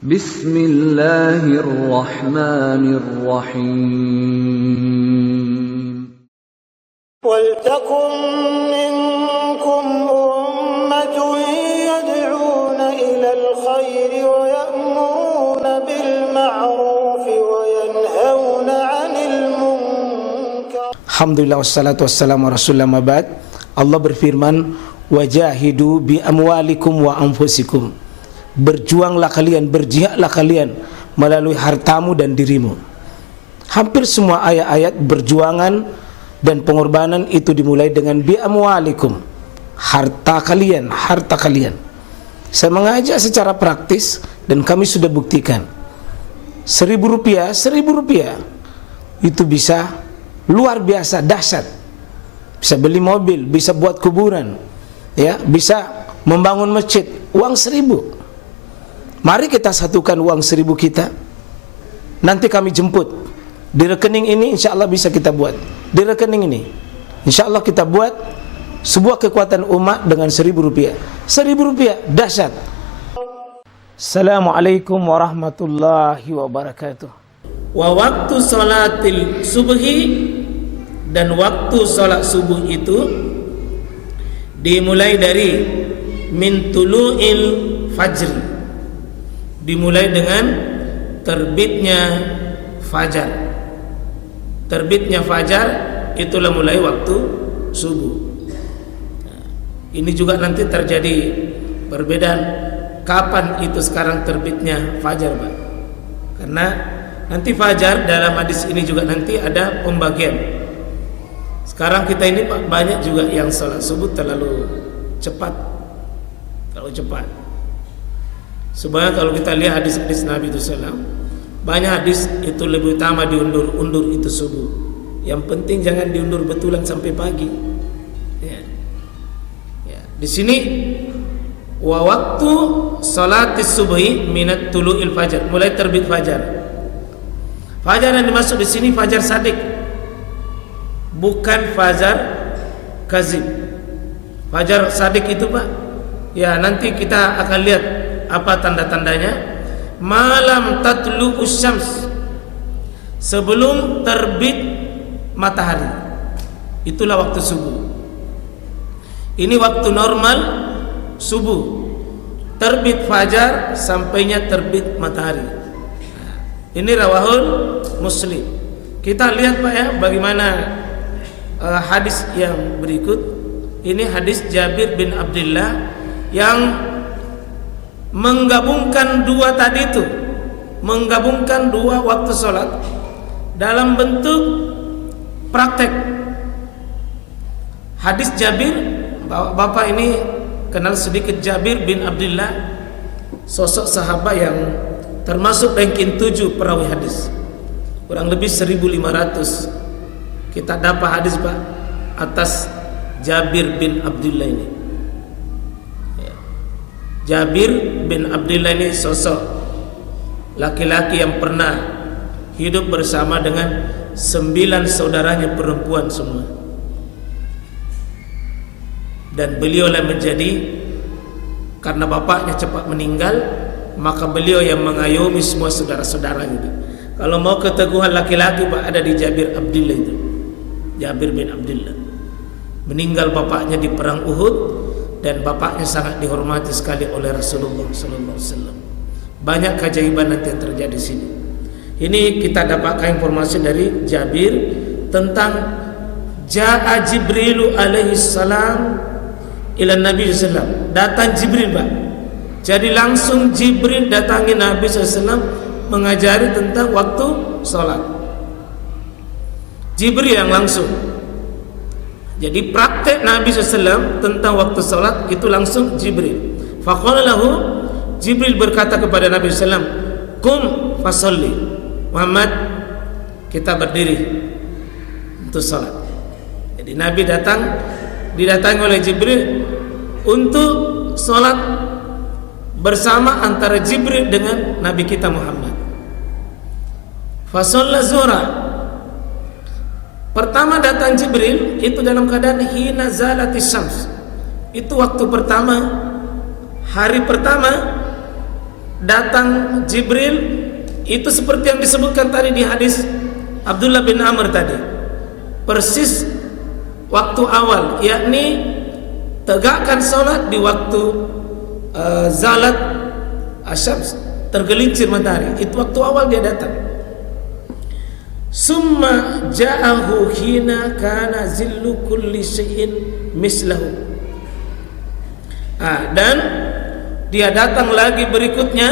Bismillahirrahmanirrahim. وَلْتَكُنْ مِنْكُمْ أُمَّةٌ يَدْعُونَ إِلَى الْخَيْرِ وَيَأْمُرُونَ بِالْمَعْرُوفِ وَيَنْهَوْنَ عَنِ الْمُنْكَرِ. Alhamdulillah wassalatu wassalamu ala rasulillah mabad. Allah berfirman, wajahidu bi amwalikum wa anfusikum. Berjuanglah kalian, berjihadlah kalian melalui hartamu dan dirimu. Hampir semua ayat-ayat berjuangan dan pengorbanan itu dimulai dengan bi amwalikum, harta kalian, harta kalian. Saya mengajak secara praktis dan kami sudah buktikan. Rp1.000 itu bisa luar biasa dahsyat. Bisa beli mobil, bisa buat kuburan, ya, bisa membangun masjid. Uang 1.000. Mari kita satukan uang 1.000 kita. Nanti kami jemput. Di rekening ini insya Allah bisa kita buat. Di rekening ini insya Allah kita buat sebuah kekuatan umat dengan Rp1.000. Rp1.000 dahsyat. Assalamualaikum warahmatullahi wabarakatuh. Wa waktu salatil subhi, dan waktu salat subuh itu dimulai dari min tulu'il fajr, dimulai dengan terbitnya fajar. Terbitnya fajar itulah mulai waktu subuh. Ini juga nanti terjadi perbedaan kapan itu sekarang terbitnya fajar, Pak. Karena nanti fajar dalam hadis ini juga nanti ada pembagian. Sekarang kita ini Pak, banyak juga yang salat subuh terlalu cepat. Terlalu cepat. Sebenarnya kalau kita lihat hadis-hadis Nabi itu sallallahu, banyak hadis itu lebih utama diundur-undur itu subuh. Yang penting jangan diundur betulan sampai pagi. Ya. Ya. Di sini wa waktu salatis subhi minat tulu'il fajar, mulai terbit fajar. Fajar yang dimaksud di sini fajar sadik, bukan fajar kazib. Fajar sadik itu Pak, ya nanti kita akan lihat apa tanda-tandanya. Malam tatlu usyams, sebelum terbit matahari, itulah waktu subuh. Ini waktu normal subuh, terbit fajar sampainya terbit matahari. Ini rawahul Muslim. Kita lihat Pak ya bagaimana hadis yang berikut. Ini hadis Jabir bin Abdullah yang menggabungkan dua tadi itu, menggabungkan dua waktu sholat dalam bentuk praktek. Hadis Jabir, Bapak ini kenal sedikit Jabir bin Abdullah, sosok sahabat yang termasuk ranking 7 perawi hadis. Kurang lebih 1.500 kita dapat hadis Pak atas Jabir bin Abdullah ini. Jabir bin Abdullah ini sosok laki-laki yang pernah hidup bersama dengan 9 saudaranya perempuan semua. Dan beliau yang menjadi, karena bapaknya cepat meninggal, maka beliau yang mengayomi semua saudara-saudaranya. Kalau mau keteguhan laki-laki Pak, ada di Jabir Abdullah itu. Jabir bin Abdullah meninggal bapaknya di perang Uhud, dan bapaknya sangat dihormati sekali oleh Rasulullah sallallahu alaihi wasallam. Banyak keajaiban nanti yang terjadi di sini. Ini kita dapatkan informasi dari Jabir tentang Ja'a Jibrilu alaihi salam ila Nabi sallallahu alaihi wasallam. Datang Jibril, Pak. Jadi langsung Jibril datangi Nabi sallallahu alaihi wasallam mengajari tentang waktu salat. Jibril yang langsung. Jadi praktek Nabi SAW tentang waktu salat itu langsung Jibril. Faqala lahu, Jibril berkata kepada Nabi SAW, "Qum fasalli." Muhammad, kita berdiri untuk salat. Jadi Nabi didatangi oleh Jibril untuk salat bersama antara Jibril dengan Nabi kita Muhammad. Fasalla zuhra. Pertama datang Jibril itu dalam keadaan hina zalatis syams. Itu waktu pertama, hari pertama datang Jibril itu seperti yang disebutkan tadi di hadis Abdullah bin Amr tadi, persis waktu awal, yakni tegakkan sholat di waktu zalat asyams, tergelincir matahari, itu waktu awal dia datang. Summa ja'ahu hina kana zillu kulli syai'in mislahu. Dan dia datang lagi berikutnya,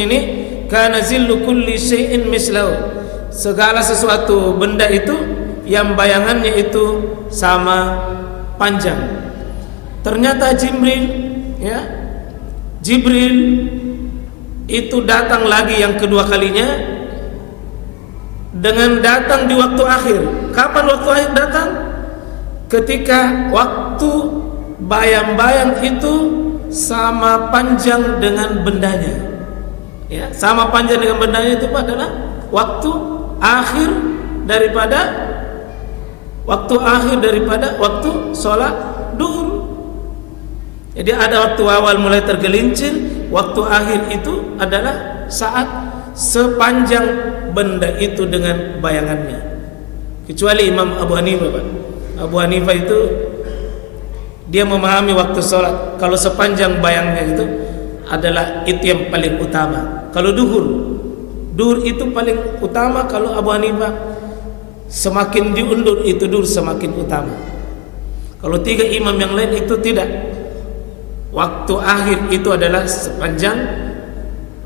ini kana zillu kulli syai'in mislahu, segala sesuatu benda itu yang bayangannya itu sama panjang. Ternyata Jibril itu datang lagi yang kedua kalinya, dengan datang di waktu akhir. Kapan waktu akhir datang? Ketika waktu bayang-bayang itu sama panjang dengan bendanya. Ya, sama panjang dengan bendanya itu adalah waktu akhir daripada waktu sholat duhur. Jadi ada waktu awal mulai tergelincir, waktu akhir itu adalah saat sepanjang benda itu dengan bayangannya. Kecuali Imam Abu Hanifah, Pak. Abu Hanifah itu dia memahami waktu sholat kalau sepanjang bayangnya itu adalah itu yang paling utama. Kalau duhur itu paling utama. Kalau Abu Hanifah, semakin diundur itu duhur semakin utama. Kalau tiga imam yang lain itu tidak. Waktu akhir itu adalah sepanjang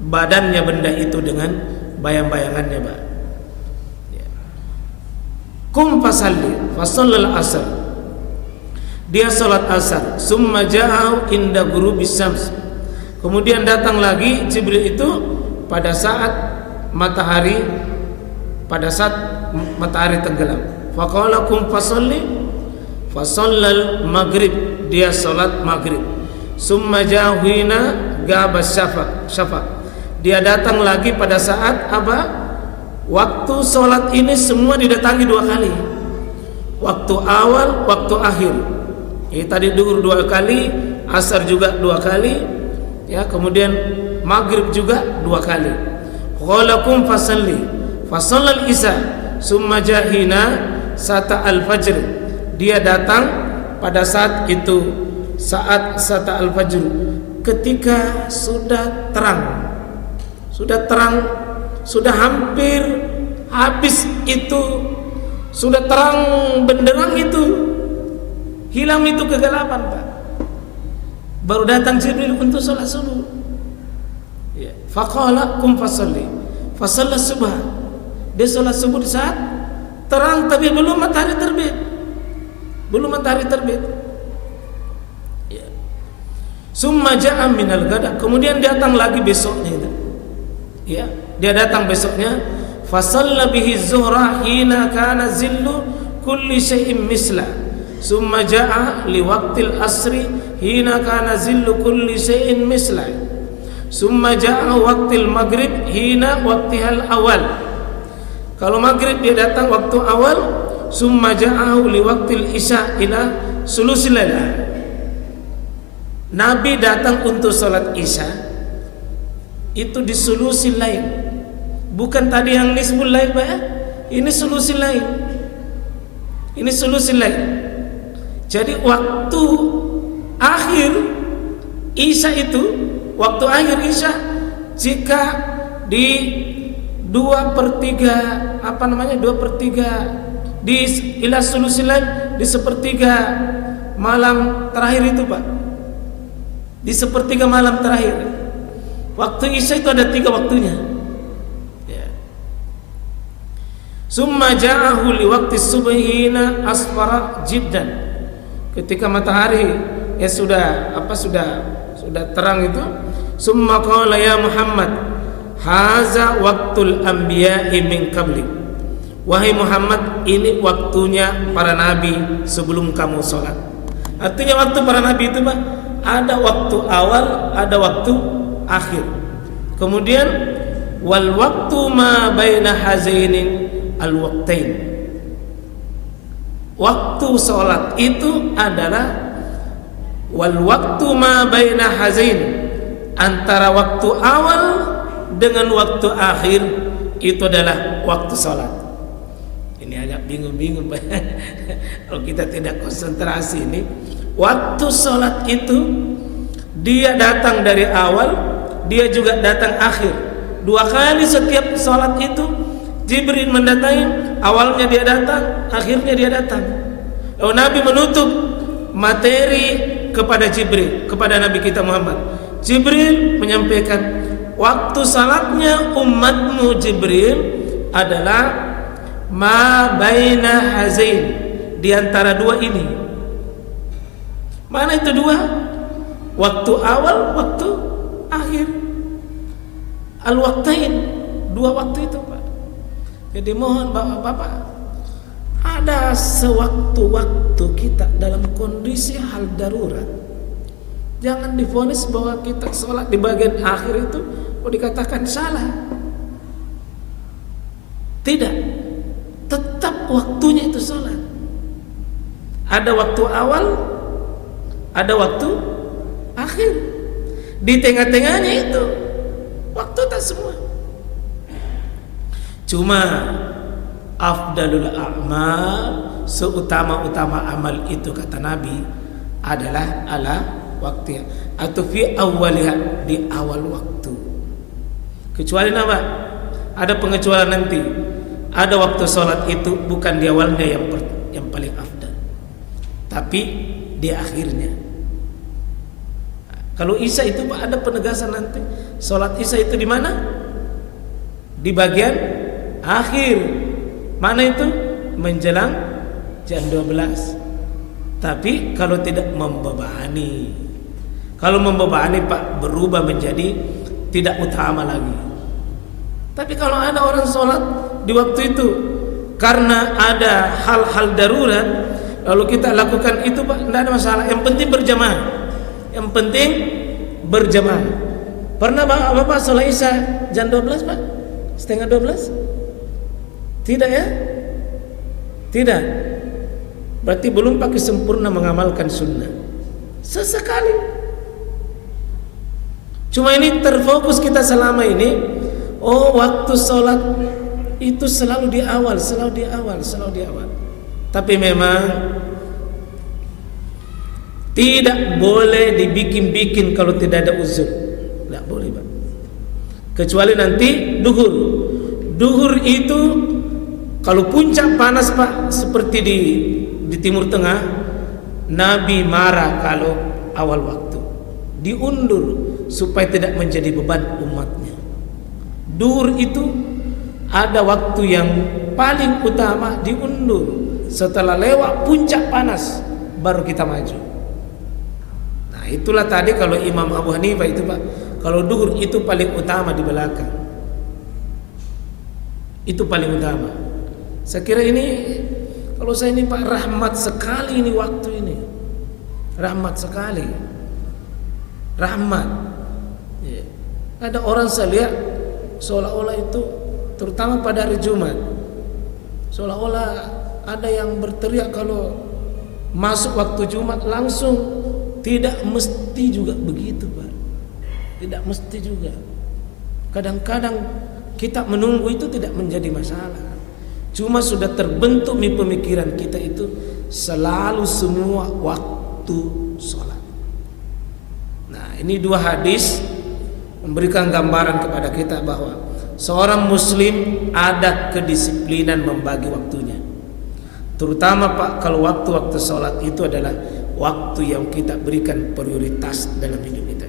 badannya benda itu dengan bayang-bayangannya, Pak. Kum fasalli fasallal asar, dia salat asar. Summa ja'au inda ghurubis syams, kemudian datang lagi Jibril itu pada saat matahari tenggelam. Faqala kum fasalli fasallal maghrib, dia salat maghrib. Summa ja'au hina ghabas syafaq, dia datang lagi pada saat apa? Waktu sholat ini semua didatangi dua kali. Waktu awal, waktu akhir. Tadi duhur 2 kali, asar juga 2 kali, ya, kemudian maghrib juga 2 kali. Qalakum fasalli fasallal isya summa jahina sata al-fajr, dia datang pada saat itu, saat sata al-fajr, ketika sudah terang, sudah hampir habis itu, sudah terang benderang itu, hilang itu kegelapan, Pak. Baru datang Jibril untuk sholat subuh. Faqala kum fasalli fasalla subha, dia sholat subuh di saat terang tapi belum matahari terbit. Summa ja'a minal ghada, kemudian datang lagi besoknya itu. Ya, dia datang besoknya. Fasalla bihi zuhra hina kana zillu kulli syai'in misla. Summa ja'a li waqtil asri hina kana zillu kulli syai'in misla. Summa ja'a waqtil maghrib hina waqtihal awal. Kalau maghrib dia datang waktu awal. Summa ja'ahu li waqtil isya ila sulusil lail. Nabi datang untuk salat isya itu di sulusil lain, bukan tadi yang nisbul lain, Pak, ya? Ini sulusil lain. Jadi waktu akhir isya itu, waktu akhir isya, jika di 2/3 di ila sulusil lain, di sepertiga malam terakhir itu, Pak. Di sepertiga malam terakhir. Waktu isya itu ada 3 waktunya. Summa ja'ahu li waqti subhina asfara jiddan. Ketika matahari sudah terang itu, summa qala ya Muhammad, haza waqtul anbiya'i min qablik. Wahai Muhammad, ini waktunya para nabi sebelum kamu sholat. Artinya waktu para nabi itu, Pak, ada waktu awal, ada waktu akhir. Kemudian wal waktu ma baina hazainin al waqtain. Waktu sholat itu adalah wal waktu ma baina hazain antara waktu awal dengan waktu akhir itu adalah waktu sholat. Ini agak bingung-bingung kalau kita tidak konsentrasi ini. Waktu sholat itu dia datang dari awal, dia juga datang akhir. 2 kali setiap sholat itu Jibril mendatangi, awalnya dia datang, akhirnya dia datang. Nabi menutup materi kepada Jibril, kepada Nabi kita Muhammad. Jibril menyampaikan, waktu salatnya umatmu Jibril adalah ma baina hazain, di antara 2 ini. Mana itu 2? Waktu awal, waktu akhir. Al-waqtain, 2 waktu itu, Pak. Jadi mohon Bapak-bapak, ada sewaktu-waktu kita dalam kondisi hal darurat. Jangan divonis bahwa kita sholat di bagian akhir itu dikatakan salah. Tidak, tetap waktunya itu sholat. Ada waktu awal, ada waktu akhir. Di tengah-tengahnya itu waktu tak semua. Cuma afdalul a'mal, seutama-utama amal itu kata Nabi adalah ala waktunya, atau fi awwaliha, di awal waktu. Kecuali apa? Ada pengecualian nanti. Ada waktu sholat itu bukan di awalnya yang paling afdal, tapi di akhirnya. Kalau Isya itu Pak, ada penegasan nanti. Sholat Isya itu di mana? Di bagian akhir. Mana itu? Menjelang jam 12. Tapi kalau tidak membebani. Kalau membebani Pak, berubah menjadi tidak utama lagi. Tapi kalau ada orang sholat di waktu itu karena ada hal-hal darurat, lalu kita lakukan itu Pak, tidak ada masalah. Yang penting berjamaah. Yang penting berjamaah. Pernah Bapak sholat Isya jam 12 Pak? Setengah 12? Tidak ya? Tidak. Berarti belum pakai sempurna mengamalkan sunnah. Sesekali. Cuma ini terfokus kita selama ini. Oh, waktu sholat itu selalu di awal, selalu di awal, selalu di awal. Tapi memang tidak boleh dibikin-bikin kalau tidak ada uzur. Tidak boleh Pak. Kecuali nanti duhur. Duhur itu kalau puncak panas Pak, seperti di Timur Tengah, Nabi marah kalau awal waktu. Diundur supaya tidak menjadi beban umatnya. Duhur itu ada waktu yang paling utama, diundur. Setelah lewat puncak panas baru kita maju. Nah itulah tadi kalau Imam Abu Hanifah itu Pak, kalau duhur itu paling utama di belakang. Itu paling utama. Saya kira ini, kalau saya ini Pak, rahmat sekali ini waktu ini. Rahmat sekali. Rahmat. Ya. Ada orang saya lihat seolah-olah itu, terutama pada hari Jumat, seolah-olah ada yang berteriak kalau masuk waktu Jumat langsung. Tidak mesti juga begitu Pak. Tidak mesti juga. Kadang-kadang kita menunggu itu tidak menjadi masalah. Cuma sudah terbentuk di pemikiran kita itu selalu semua waktu sholat. Nah ini 2 hadis memberikan gambaran kepada kita bahwa seorang muslim ada kedisiplinan membagi waktunya. Terutama Pak, kalau waktu-waktu sholat itu adalah waktu yang kita berikan prioritas dalam hidup kita.